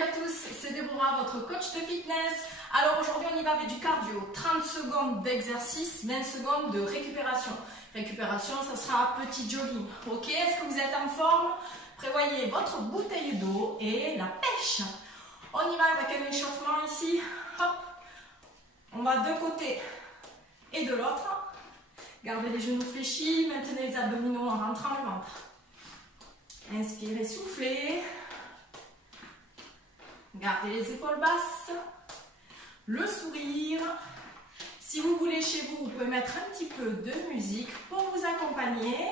Salut à tous, c'est Déborah, votre coach de fitness. Alors aujourd'hui on y va avec du cardio, 30 secondes d'exercice, 20 secondes de récupération. Récupération, ça sera un petit jogging. Ok, est-ce que vous êtes en forme? Prévoyez votre bouteille d'eau et la pêche. On y va avec un échauffement ici. Hop, on va d'un côté et de l'autre. Gardez les genoux fléchis, maintenez les abdominaux en rentrant le ventre. Inspirez, soufflez. Gardez les épaules basses. Le sourire. Si vous voulez chez vous, vous pouvez mettre un petit peu de musique pour vous accompagner.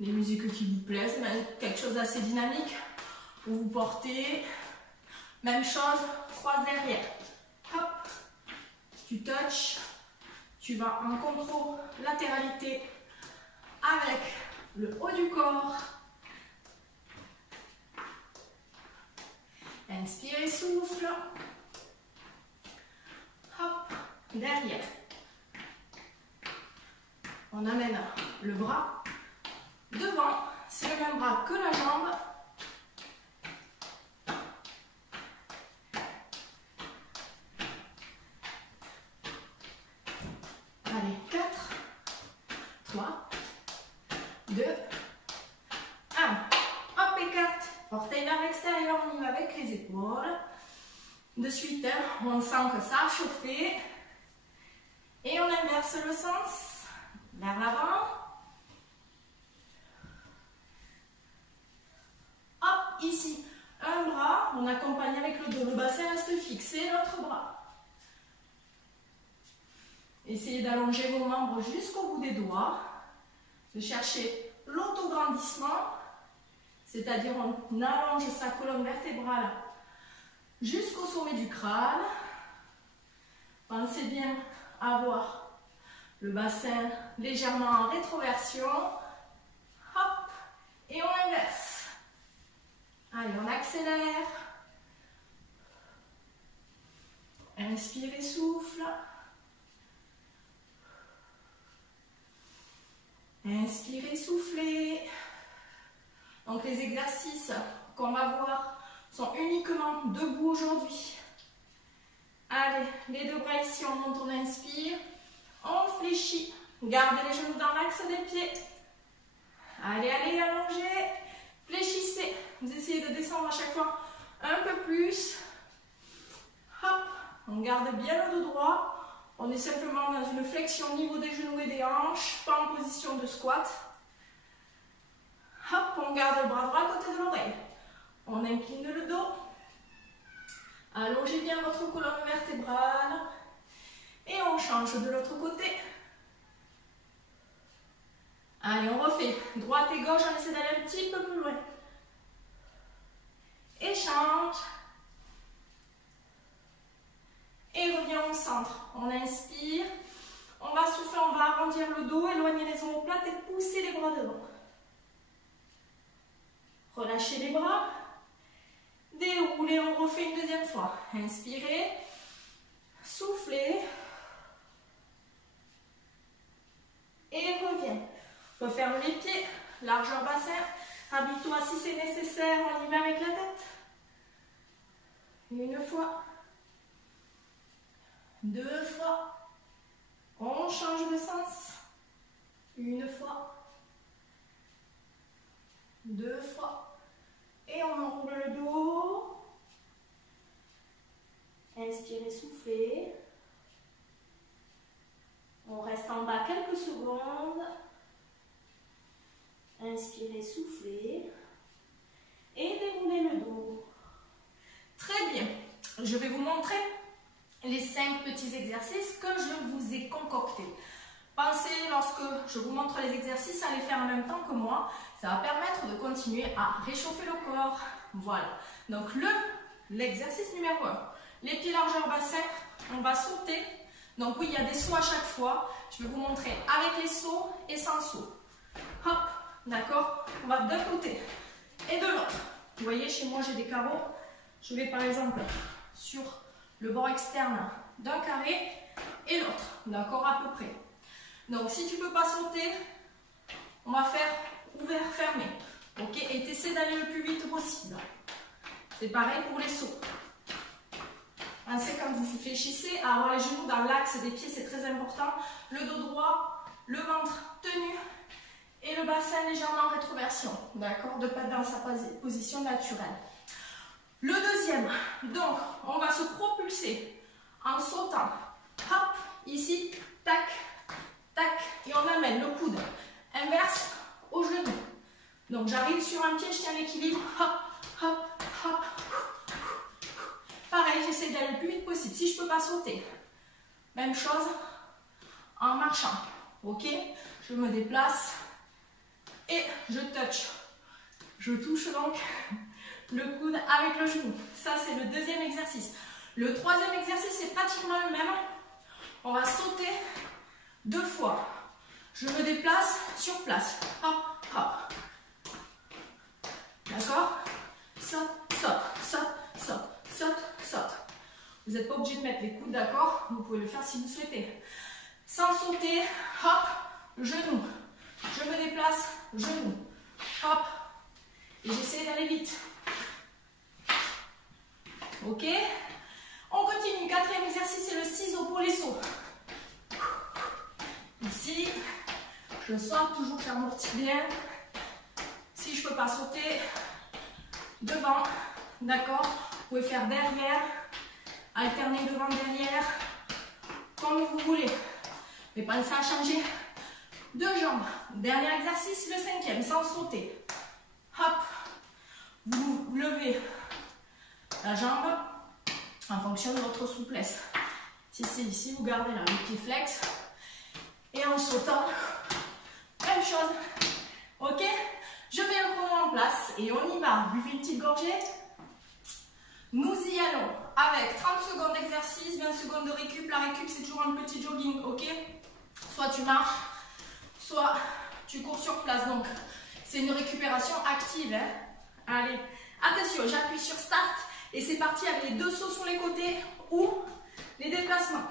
Les musiques qui vous plaisent, même quelque chose d'assez dynamique pour vous porter. Même chose, croise derrière. Hop, tu touches. Tu vas en contrôle-latéralité avec le haut du corps. Inspire et souffle. Hop, derrière. On amène le bras devant. C'est le même bras que la jambe. Allez, 4, 3, 2, 1. Hop, écarte. Orteil vers l'extérieur, on y va avec les épaules. De suite, on sent que ça a chauffé. Et on inverse le sens vers l'avant. Hop, ici, un bras, on accompagne avec le dos. Le bassin reste fixé, l'autre bras. Essayez d'allonger vos membres jusqu'au bout des doigts, de chercher l'autograndissement, c'est-à-dire on allonge sa colonne vertébrale jusqu'au sommet du crâne. Pensez bien à avoir le bassin légèrement en rétroversion. Hop, et on inverse. Allez, on accélère. Inspire et souffle. Inspirez, soufflez. Donc les exercices qu'on va voir sont uniquement debout aujourd'hui. Allez, les deux bras ici, on monte, on inspire. On fléchit. Gardez les genoux dans l'axe des pieds. Allez, allez, allongez. Fléchissez. Vous essayez de descendre à chaque fois un peu plus. Hop, on garde bien le dos droit. On est simplement dans une flexion au niveau des genoux et des hanches, pas en position de squat. Hop, on garde le bras droit à côté de l'oreille. On incline le dos. Allongez bien votre colonne vertébrale. Et on change de l'autre côté. Allez, on refait droite et gauche, on essaie d'aller un petit peu plus loin. Échange. Et revient au centre. On inspire. On va souffler, on va arrondir le dos, éloigner les omoplates et pousser les bras devant. Relâchez les bras. Déroulez, on refait une deuxième fois. Inspirez. Soufflez. Et reviens. Referme les pieds. Largeur bassin. Habille-toi si c'est nécessaire. On y va avec la tête. Une fois. Deux fois. On change de sens. Une fois. Deux fois. Et on enroule le dos. Inspirez, soufflez. On reste en bas quelques secondes. Inspirez, soufflez. Et déroulez le dos. Très bien. Je vais vous montrer les 5 petits exercices que je vous ai concoctés. Pensez, lorsque je vous montre les exercices, à les faire en même temps que moi. Ça va permettre de continuer à réchauffer le corps. Voilà. Donc l'exercice numéro 1. Les pieds largeur bassin, on va sauter. Donc oui, il y a des sauts à chaque fois. Je vais vous montrer avec les sauts et sans saut. Hop, d'accord? On va d'un côté et de l'autre. Vous voyez, chez moi, j'ai des carreaux. Je vais par exemple sur le bord externe d'un carré et l'autre, d'accord, à peu près. Donc si tu ne peux pas sauter, on va faire ouvert, fermé, ok, et tu essaies d'aller le plus vite possible. C'est pareil pour les sauts. Pensez quand vous réfléchissez à avoir les genoux dans l'axe des pieds, c'est très important. Le dos droit, le ventre tenu et le bassin légèrement en rétroversion. D'accord? De pas être dans sa position naturelle. Le deuxième, donc on va se propulser en sautant. Hop, ici, tac, tac, et on amène le coude inverse au genou. Donc j'arrive sur un pied, je tiens l'équilibre, hop, hop, hop. Pareil, j'essaie d'aller le plus vite possible. Si je ne peux pas sauter, même chose en marchant. Ok, je me déplace et je touch. Je touche donc le coude avec le genou. Ça, c'est le deuxième exercice. Le troisième exercice, c'est pratiquement le même. On va sauter 2 fois. Je me déplace sur place. Hop, hop. D'accord? Saute, saute, saute, saute, saute, saute. Vous n'êtes pas obligé de mettre les coudes, d'accord? Vous pouvez le faire si vous souhaitez. Sans sauter, hop, genou. Je me déplace, genou. Hop. Et j'essaie d'aller vite. Ok? On continue. Quatrième exercice, c'est le ciseau pour les sauts. Ici, je saute, toujours j'amortis bien. Si je ne peux pas sauter, devant, d'accord? Vous pouvez faire derrière, alterner devant, derrière, comme vous voulez. Mais pensez à changer de jambes. Dernier exercice, le cinquième, sans sauter. Hop, vous levez la jambe en fonction de votre souplesse. Si c'est ici, vous gardez là le pied flex. Et en sautant, même chose. Ok? Je mets le chrono en place et on y va. Buvez une petite gorgée. Nous y allons avec 30 secondes d'exercice, 20 secondes de récup. La récup, c'est toujours un petit jogging, ok? Soit tu marches, soit tu cours sur place. Donc, c'est une récupération active. Hein? Allez, attention, j'appuie sur Start et c'est parti avec les 2 sauts sur les côtés ou les déplacements.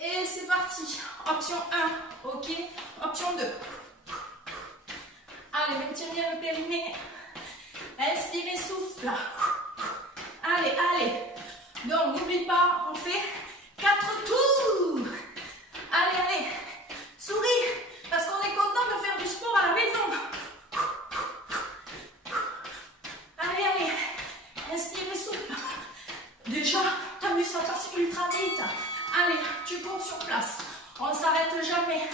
Et c'est parti. Option 1, ok? Option 2. Allez, maintiens bien le périnée. Inspirez, souffle. Allez, allez. Donc, n'oublie pas, on fait 4 tours. Allez, allez. Souris, parce qu'on est content de faire du sport à la maison. Allez, allez. Inspirez, souffle. Déjà, tu as vu ça passer ultra vite. Allez, tu cours sur place. On ne s'arrête jamais.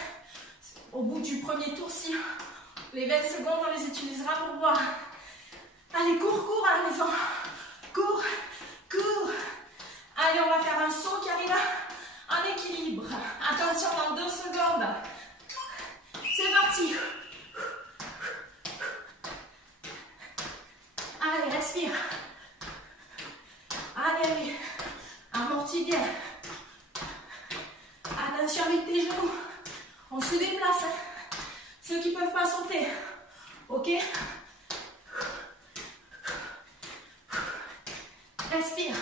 Au bout du premier tour, si les 20 secondes, on les utilisera pour boire. Allez, cours, cours à la maison. Cours, cours. Allez, on va faire un saut qui arrive en équilibre. Attention, dans 2 secondes. C'est parti. Allez, respire. Allez, allez. Amortis bien. Attention avec tes genoux. On se déplace. Ceux qui ne peuvent pas sauter. Ok? Respire.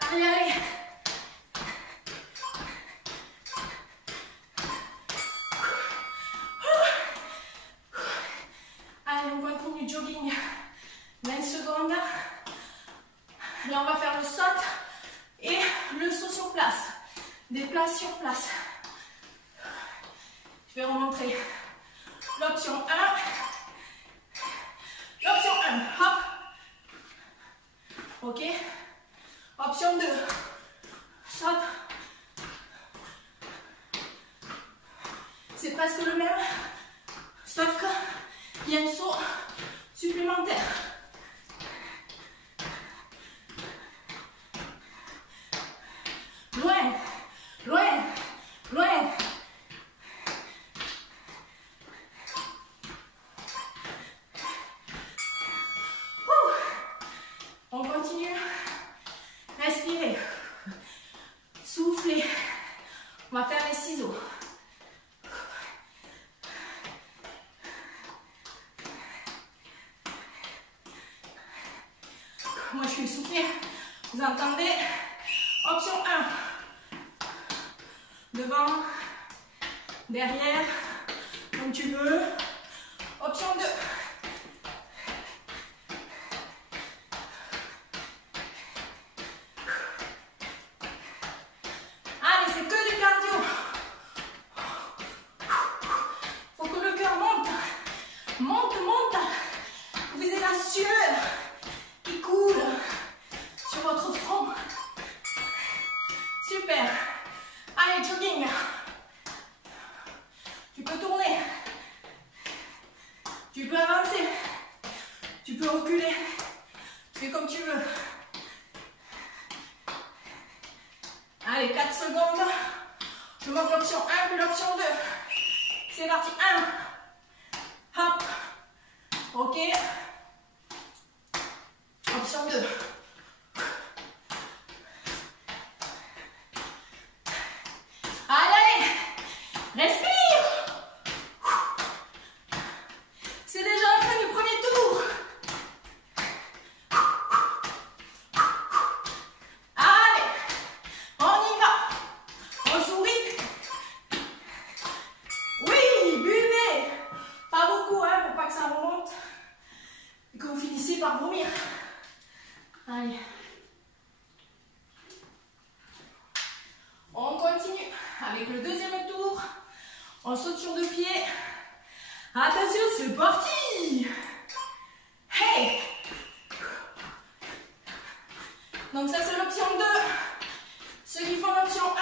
Allez, allez. Allez, on continue jogging. 20 secondes. Là, on va faire le saut et le saut sur place. Des places sur place. Je vais remontrer l'option 1. L'option 1, hop. Ok. Option 2. Saute. C'est presque le même, sauf qu'il y a un saut supplémentaire. Loin, loin, loin. On continue. Respirez. Soufflez. On va faire les ciseaux. Moi, je suis essoufflée. Vous entendez? Option 1. Devant, derrière, comme tu veux. Option 2. monte, monte. Vous avez la sueur qui coule sur votre front. Super. Allez, jogging. Tu peux tourner. Tu peux avancer. Tu peux reculer. Fais comme tu veux. Allez, 4 secondes. Je monte l'option 1 puis l'option 2. C'est parti. 1. Hop. Ok. Option 2. Allez, respire. C'est déjà la fin du premier tour. Allez, on y va. On sourit. Oui, buvez. Pas beaucoup, hein, pour pas que ça remonte. Et que vous finissiez par vomir. Allez. On continue avec le deuxième tour. On saute sur 2 pieds. Attention, c'est parti. Hey. Donc ça c'est l'option 2. Ceux qui font l'option 1,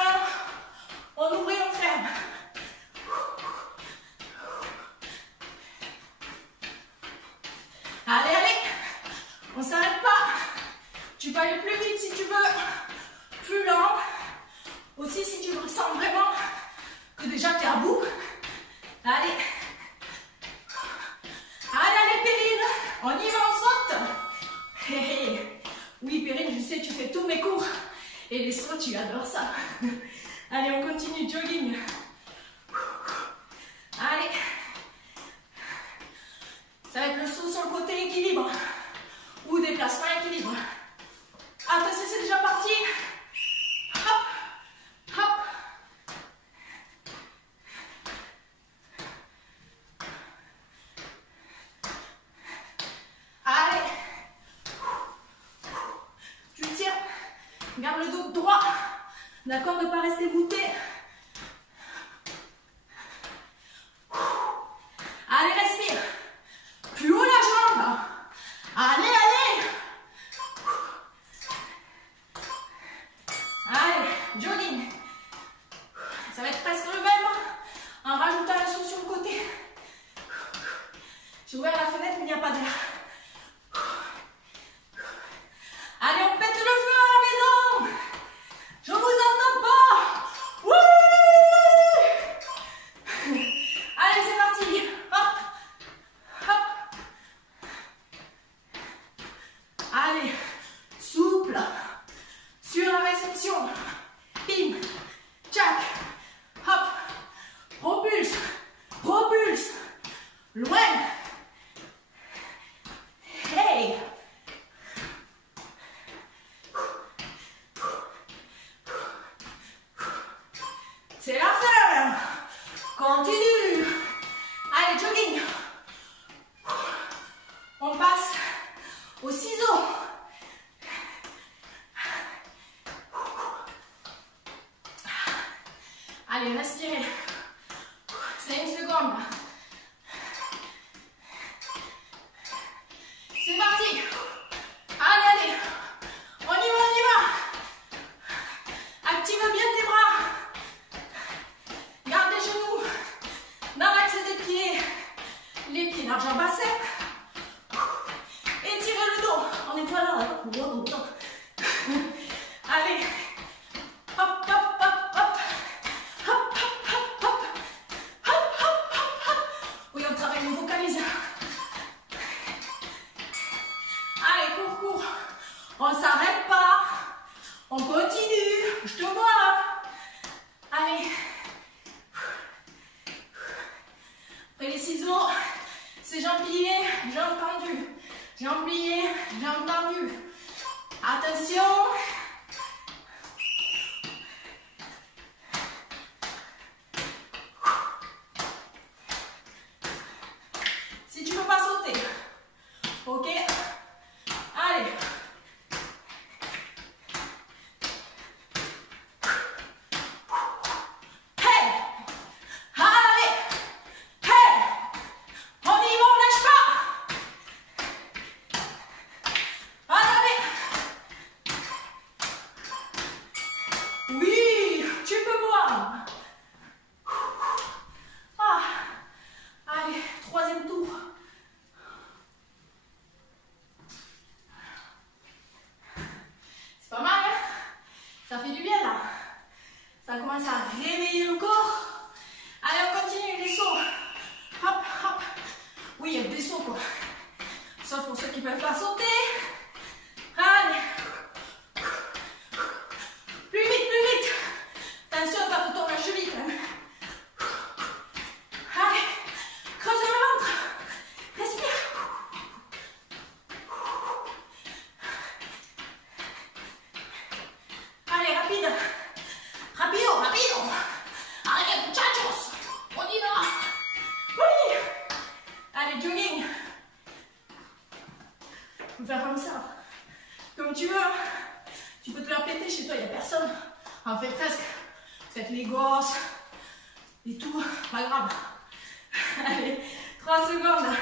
on ouvre et on ferme. Allez, allez. On s'arrête pas. Tu peux aller plus vite si tu veux. Plus lent. Aussi si tu ressens vraiment que déjà tu es à bout. Allez. Allez, allez, Perrine. On y va, on saute. Hey, hey. Oui, Perrine, je sais, tu fais tous mes cours. Et les sauts, tu adores ça. Allez, on continue, jogging. Allez. Ça va être le saut sur le côté équilibre. Ou déplacement équilibre. Attention, c'est déjà parti. Hop. Hop. Allez. Tu tiens. Garde le dos droit. D'accord, ne pas rester voûté. Allez, respire. Plus haut la jambe. Allez, allez. Allez, jogging. Ça va être presque le même en rajoutant un saut sur le côté. J'ai ouvert la fenêtre, mais il n'y a pas d'air. Allez, on pète le feu à la maison. Je vous entends pas. Wouh. Allez, c'est parti. Hop. Hop. Allez, souple. Sur la réception. Bim. Tchac. Hop. Propulse. Propulse. Loin. Hey. C'est la fin. Continue. Allez, jogging. On passe au ciseau. Allez, respirez. 5 secondes. C'est parti. Allez, allez. On y va, on y va. Active bien tes bras. Garde les genoux dans l'axe des pieds. Les pieds large en bassin. Étirez le dos. On n'est pas là. Allez. Hop, hop, hop, hop. Hop, hop, hop, hop. Hop, hop, hop, hop. Oui, on travaille, on vocalise. Allez, cours, cours. On ne s'arrête pas. On continue. Je te vois. Allez. Après les ciseaux, c'est jambes pliées, jambes tendues. Jambes pliées, jambes tendues. Attention. Si tu ne peux pas sauter. Ok. Allez. Hey. Allez. Hey. On y va, on lâche pas. Sauf pour ceux qui ne peuvent pas sauter. Allez. Plus vite, plus vite. Attention, pas de tournage vite. Allez. Creuse le ventre. Respire. Allez, rapide. Rapido, rapido. Allez, muchachos. On y va. Oui. Allez, jogging. On va faire comme ça. Comme tu veux. Tu peux te la péter chez toi, il n'y a personne. En fait, presque. Faites les gosses. Et tout. Pas grave. Allez, 3 secondes.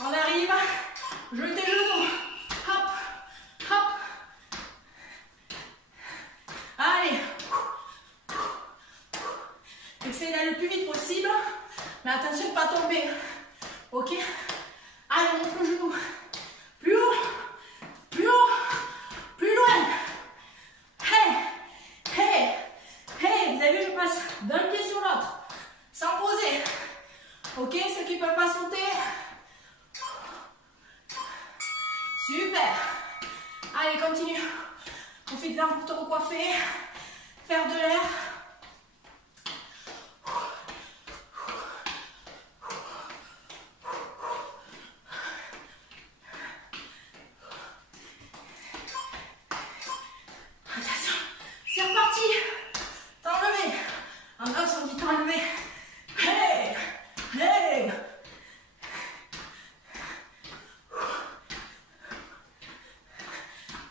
On arrive. Jetez le genoux. Hop. Hop. Allez. Essayez d'aller le plus vite possible. Mais attention de ne pas tomber. Ok? Allez, on monte le genou. Plus haut. Plus haut. Plus loin. Hey. Hey. Hey. Vous avez vu, je passe d'un pied sur l'autre. Sans poser. Ok? Ceux qui ne peuvent pas sauter. Super. Allez, continue. Profite-en pour te recoiffer. Faire de l'air. Attention. C'est reparti. T'as enlevé. En boxe, on dit t'as enlevé. Hey. Hey.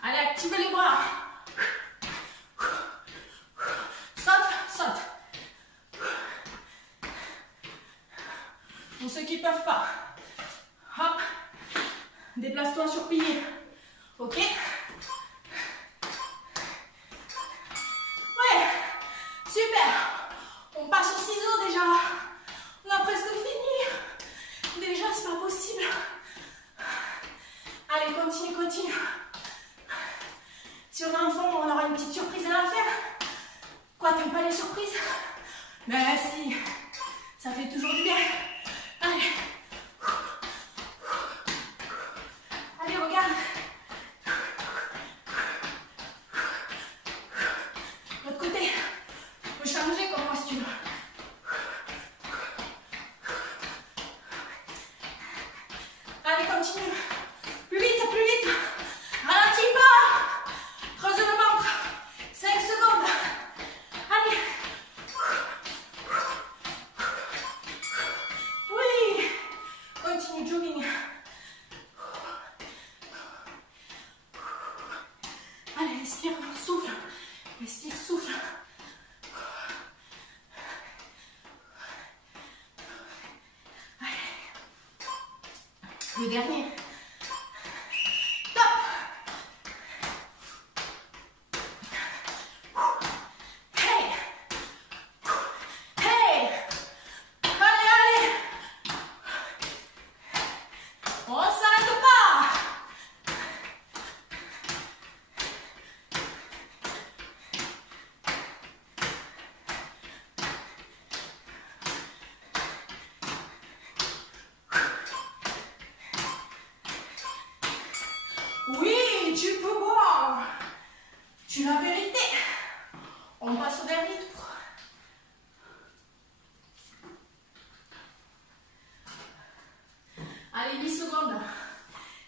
Allez, activez les bras. Saute, saute. Pour ceux qui ne peuvent pas. Hop. Déplace-toi sur pilier. Ok? Ouais. Super. On passe au ciseau déjà. On a presque fini. Déjà, c'est pas possible. Allez, continue, continue. Si on a un fond, on aura une petite surprise à la faire. Quoi, t'aimes pas les surprises? Ben si, ça fait toujours du bien. Allez. Allez, regarde. L'autre côté. Tu peux changer comme moi si tu veux. Allez, continue. Plus vite, plus vite. Ralentis pas. Creuse le ventre. 5 secondes. Allez. Oui. Continue, jogging. Allez, respire, souffle. Respire, souffle. Allez. Le dernier. Top. Hey. Hey. Allez, allez. On s'arrête pas. Oui, tu peux boire. Tu l'as vérité. On passe au dernier tour. Allez, 10 secondes.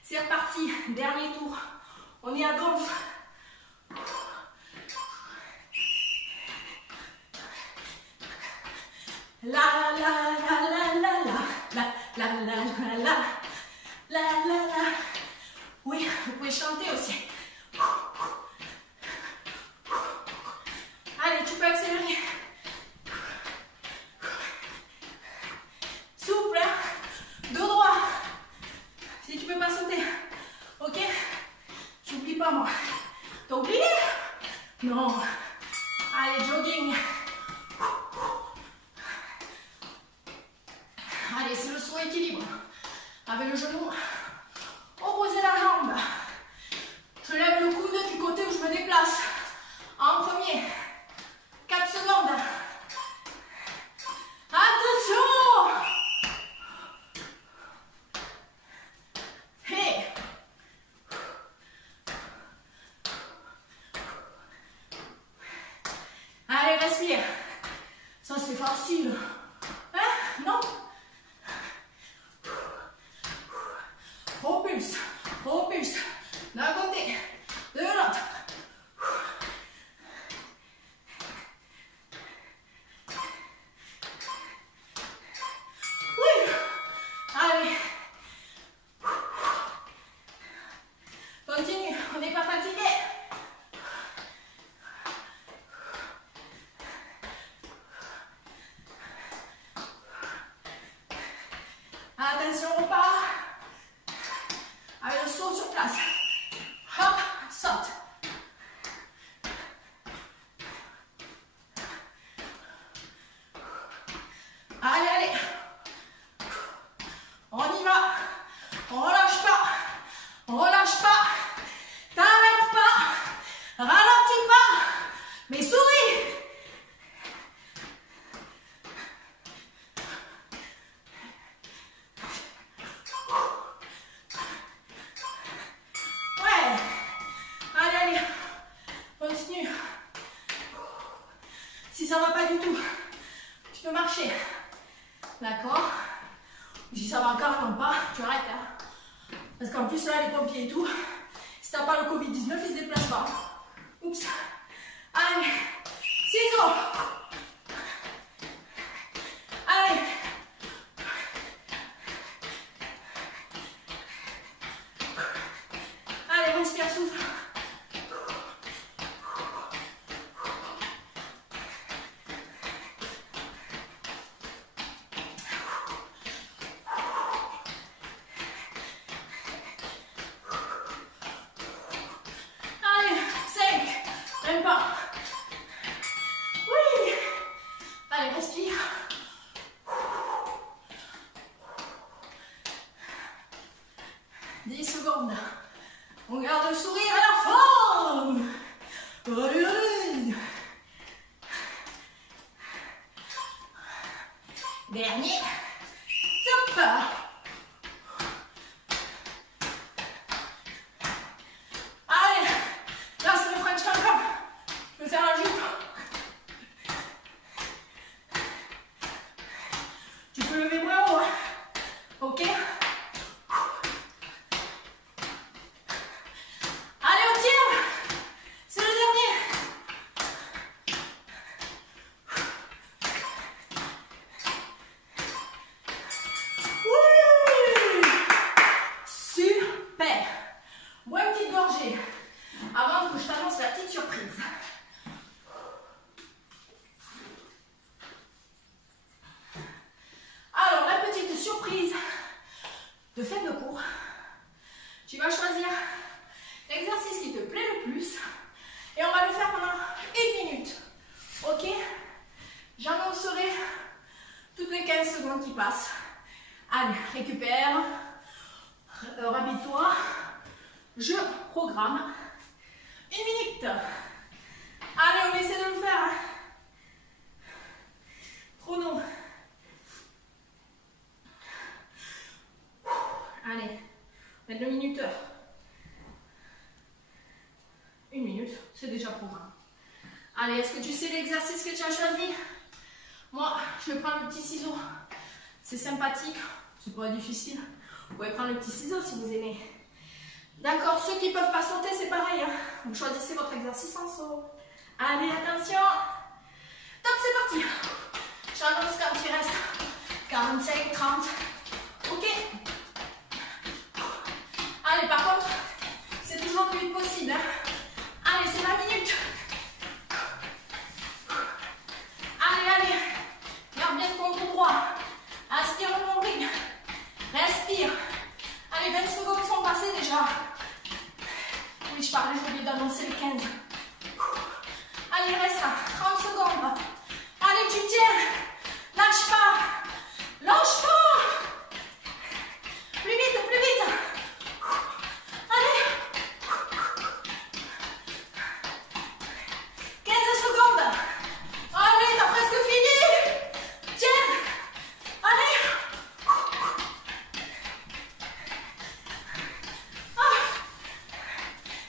C'est reparti. Dernier tour. On est à donf. La la la la la la la la la la la la la la. Oui, vous pouvez chanter aussi. Allez, tu peux accélérer. Souple, dos droit. Si tu peux pas sauter, ok? J'oublie pas moi. T'as oublié? Non. Allez, jogging. Allez, c'est le saut équilibre. Avec le genou, opposer la jambe. Je lève le coude du côté où je me déplace. En premier. 4 secondes. Attention! Hey. facile. Hein? Non? Propulse, propulse. D'un côté, de l'autre. Oui. Allez. Continue, on n'est pas fatigué. Attention, on part. Avec le saut sur place. Hop, saute. Allez, allez. On y va. On relâche pas. On relâche pas. T'arrêtes pas. Ralentis pas. Mais souris. Ouais. Allez, allez. Continue. Si ça va pas du tout, tu peux marcher. D'accord? Si ça va carrément pas, tu arrêtes là. Parce qu'en plus là, les pompiers et tout, si t'as pas le Covid-19, ils se déplacent pas. Oups. Allez. Ciseaux. Allez. Allez, respire, souffle. Allez, 5. Même pas. Oui. Allez, respire. 10 secondes. On garde le sourire à la forme. Allez, allez. Dernier. Top. Allez. Là, c'est le French Cancan. Je vais faire la jupe. Tu peux lever moins haut. Hein. Ok. Allez, on tire. C'est le dernier. Oui. Super. Bois une petite gorgée avant que je t'annonce la petite surprise. Alors, la petite surprise de fin de cours. Tu vas choisir l'exercice qui te plaît le plus et on va le faire pendant 1 minute. Ok? J'annoncerai toutes les 15 secondes qui passent. Allez, récupère. Rhabille-toi. Je programme 1 minute. Allez, on essaie de le faire. Chrono. Allez, mettre le minuteur. 1 minute, c'est déjà programme. Allez, est-ce que tu sais l'exercice que tu as choisi? Moi, je vais prendre le petit ciseau. C'est sympathique, c'est pas difficile. Vous pouvez prendre le petit ciseau si vous aimez. D'accord, ceux qui ne peuvent pas sauter, c'est pareil. Hein. Vous choisissez votre exercice en saut. Allez, attention. Top, c'est parti. J'annonce quand il reste 45, 30. Ok. Allez, par contre, c'est toujours le plus vite possible. Hein. Allez, c'est 20 minutes. Allez, allez. Garde bien ton dos droit. Aspire le nombril. Respire. Allez, 20 secondes sont passées déjà. Oui, je parlais, j'ai oublié d'annoncer les 15. Allez, reste là. 30 secondes. Allez, tu tiens. Lâche pas. Lâche pas. Plus vite, plus vite. Allez. 15 secondes. Allez, t'as presque fini. Tiens. Allez.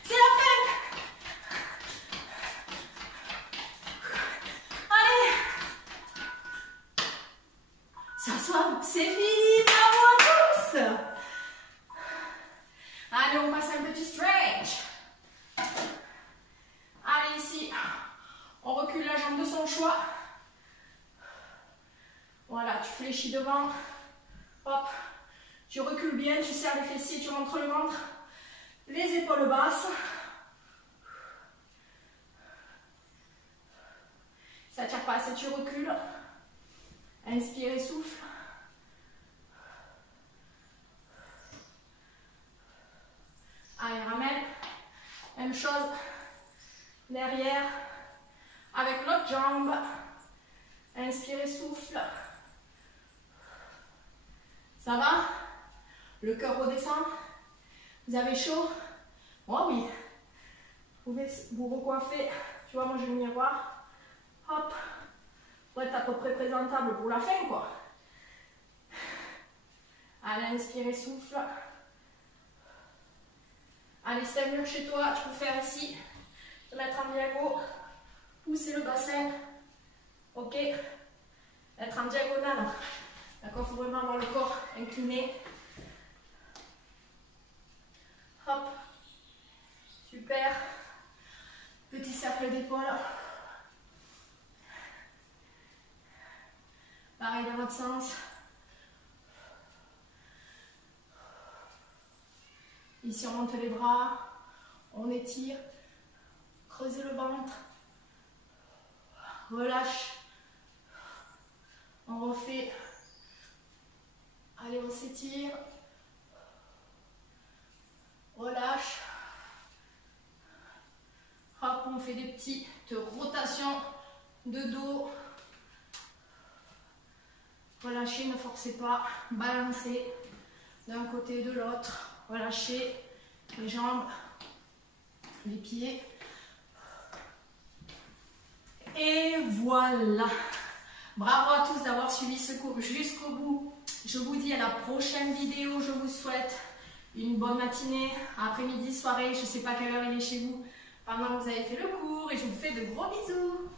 C'est la fin. on passe un petit stretch. Allez, ici, on recule la jambe de son choix. Voilà, tu fléchis devant. Hop, tu recules bien, tu serres les fessiers, tu rentres le ventre. Les épaules basses. Ça ne tire pas assez, tu recules. Inspire et souffle. Allez, ramène. Même chose. Derrière. Avec l'autre jambe. Inspire et souffle. Ça va? Le cœur redescend. Vous avez chaud? Moi, oui. Vous pouvez vous recoiffer. Tu vois, moi j'ai le miroir. Hop. Pour être à peu près présentable pour la fin, quoi. Allez, inspire et souffle. Allez, si t'as un mur chez toi, tu peux faire ici. Te mettre en diagonale. Pousser le bassin. Ok. Être en diagonale. D'accord, il faut vraiment avoir le corps incliné. Hop. Super. Petit cercle d'épaule. Pareil dans l'autre sens. Ici, on monte les bras. On étire. Creusez le ventre. Relâche. On refait. Allez, on s'étire. Relâche. Hop, on fait des petites rotations de dos. Relâchez, ne forcez pas. Balancez d'un côté et de l'autre. Relâchez les jambes, les pieds. Et voilà. Bravo à tous d'avoir suivi ce cours jusqu'au bout. Je vous dis à la prochaine vidéo. Je vous souhaite une bonne matinée, après-midi, soirée. Je ne sais pas quelle heure il est chez vous pendant que vous avez fait le cours. Et je vous fais de gros bisous.